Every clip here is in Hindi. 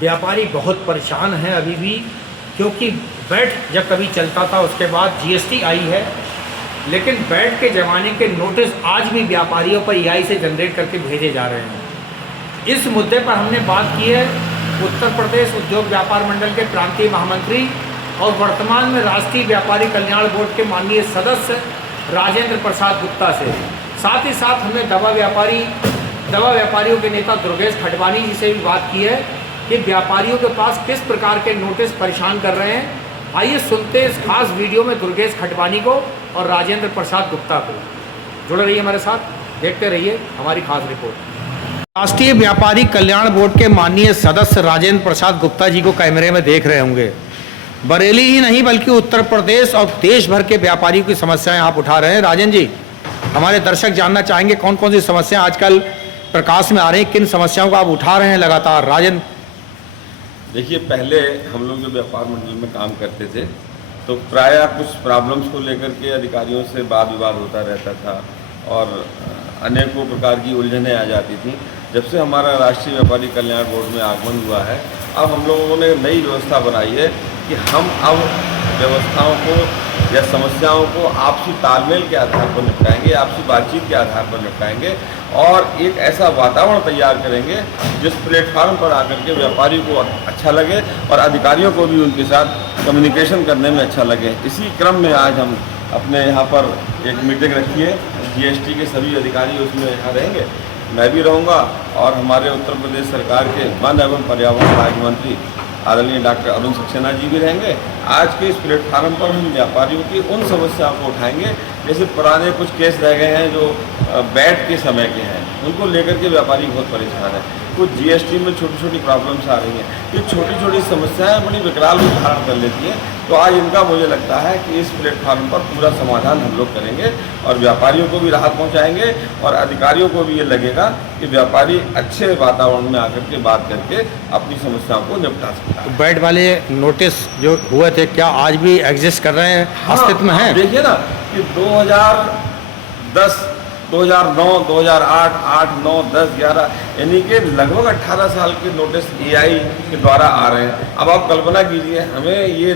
व्यापारी बहुत परेशान हैं अभी भी, क्योंकि वैट जब कभी चलता था उसके बाद जीएसटी आई है, लेकिन वैट के ज़माने के नोटिस आज भी व्यापारियों पर ईआई से जनरेट करके भेजे जा रहे हैं। इस मुद्दे पर हमने बात की है उत्तर प्रदेश उद्योग व्यापार मंडल के प्रांतीय महामंत्री और वर्तमान में राष्ट्रीय व्यापारी कल्याण बोर्ड के माननीय सदस्य राजेंद्र प्रसाद गुप्ता से। साथ ही साथ हमने दवा व्यापारियों के नेता दुर्गेश खटवानी जी से भी बात की है कि व्यापारियों के पास किस प्रकार के नोटिस परेशान कर रहे हैं। आइए सुनते हैं इस खास वीडियो में दुर्गेश खटवानी को और राजेंद्र प्रसाद गुप्ता को। जुड़े रहिए हमारे साथ, देखते रहिए हमारी खास रिपोर्ट। राष्ट्रीय व्यापारी कल्याण बोर्ड के माननीय सदस्य राजेंद्र प्रसाद गुप्ता जी को कैमरे में देख रहे होंगे। बरेली ही नहीं बल्कि उत्तर प्रदेश और देश भर के व्यापारियों की समस्याएं आप उठा रहे हैं। राजेंद्र जी, हमारे दर्शक जानना चाहेंगे कौन कौन सी समस्याएं आजकल प्रकाश में आ रही हैं, किन समस्याओं को आप उठा रहे हैं लगातार। राजेंद्र, देखिए, पहले हम लोग जो व्यापार मंडल में काम करते थे तो प्रायः कुछ प्रॉब्लम्स को लेकर के अधिकारियों से वाद विवाद होता रहता था और अनेकों प्रकार की उलझनें आ जाती थी। जब से हमारा राष्ट्रीय व्यापारी कल्याण बोर्ड में आगमन हुआ है, अब हम लोगों ने नई व्यवस्था बनाई है कि हम अब व्यवस्थाओं को या समस्याओं को आपसी तालमेल के आधार पर निपटाएंगे, आपसी बातचीत के आधार पर निपटाएंगे और एक ऐसा वातावरण तैयार करेंगे जिस प्लेटफार्म पर आकर के व्यापारी को अच्छा लगे और अधिकारियों को भी उनके साथ कम्युनिकेशन करने में अच्छा लगे। इसी क्रम में आज हम अपने यहाँ पर एक मीटिंग रखी है। जीएसटी के सभी अधिकारी उसमें यहाँ रहेंगे, मैं भी रहूँगा और हमारे उत्तर प्रदेश सरकार के वन एवं पर्यावरण राज्य मंत्री आदरणीय डॉक्टर अरुण सक्सेना जी भी रहेंगे। आज के इस प्लेटफार्म पर हम व्यापारियों की उन समस्याओं को उठाएंगे, जैसे पुराने कुछ केस रह गए हैं जो वैट के समय के हैं, उनको लेकर के व्यापारी बहुत परेशान है। कुछ जीएसटी में छोटी छोटी प्रॉब्लम्स आ रही हैं, ये छोटी छोटी समस्याएं बड़ी विकराल रूप धारण कर लेती हैं। तो आज इनका मुझे लगता है कि इस प्लेटफार्म पर पूरा समाधान हम लोग करेंगे और व्यापारियों को भी राहत पहुंचाएंगे और अधिकारियों को भी ये लगेगा कि व्यापारी अच्छे वातावरण में आकर के बात करके अपनी समस्याओं को निपटा सकता है। वैट वाले नोटिस जो हुए थे क्या आज भी एग्जिस्ट कर रहे हैं, अस्तित्व में हैं? देखिए ना कि 2010, 2009, 2008, 8, 9, 10, 11 यानी कि लगभग 18 साल के नोटिस एआई के द्वारा आ रहे हैं। अब आप कल्पना कीजिए, हमें ये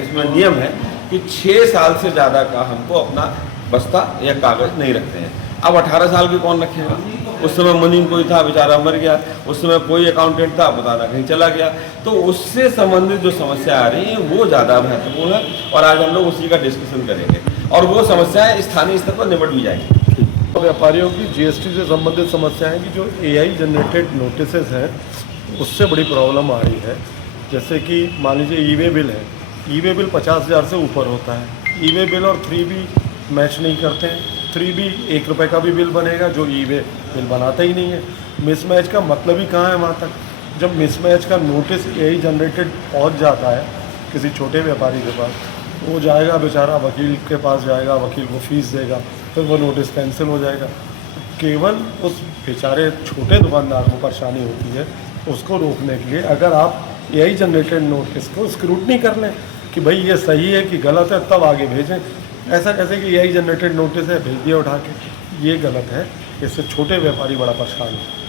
इसमें नियम है कि 6 साल से ज़्यादा का हमको अपना बस्ता या कागज़ नहीं रखते हैं। अब 18 साल के कौन रखेगा? उस समय मुनीम कोई था, बेचारा मर गया। उस समय कोई अकाउंटेंट था, पता ना कहीं चला गया। तो उससे संबंधित जो समस्या आ रही हैं वो ज़्यादा महत्वपूर्ण है और आज हम लोग उसी का डिस्कशन करेंगे और वो समस्याएं स्थानीय स्तर पर निपट भी जाएंगी। तो व्यापारियों की जीएसटी से संबंधित समस्याएं कि जो एआई जनरेटेड नोटिसेस हैं उससे बड़ी प्रॉब्लम आ रही है। जैसे कि मान लीजिए ई-वे बिल है, ई-वे बिल 50,000 से ऊपर होता है। ई-वे बिल और 3B मैच नहीं करते हैं। 3B ₹1 का भी बिल बनेगा, जो ई-वे बिल बनाता ही नहीं है। मिसमैच का मतलब ही कहाँ है वहाँ तक? जब मिसमैच का नोटिस एआई जनरेटेड पहुँच जाता है किसी छोटे व्यापारी के पास, वो जाएगा बेचारा वकील के पास जाएगा, वकील को फीस देगा, फिर वो नोटिस कैंसिल हो जाएगा। केवल उस बेचारे छोटे दुकानदार को परेशानी होती है, उसको रोकने के लिए अगर आप एआई जनरेटेड नोटिस को स्क्रूटनी कर लें कि भाई ये सही है कि गलत है, तब आगे भेजें। ऐसा कैसे कि एआई जनरेटेड नोटिस है, भेज दिया उठा के, ये गलत है। इससे छोटे व्यापारी बड़ा परेशान है।